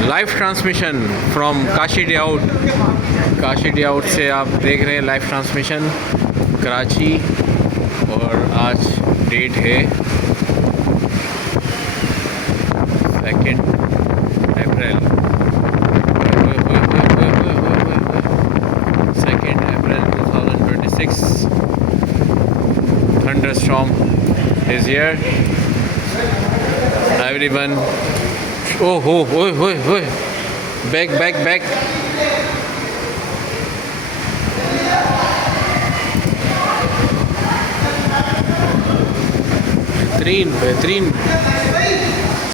Live transmission from Kashi day out. Kashi day out से आप देख रहे हैं लाइव ट्रांसमिशन कराची। और आज डेट है 2 अप्रैल। 2 अप्रैल 2026। thunderstorm is here. Everyone, oh, back. बेहतरीन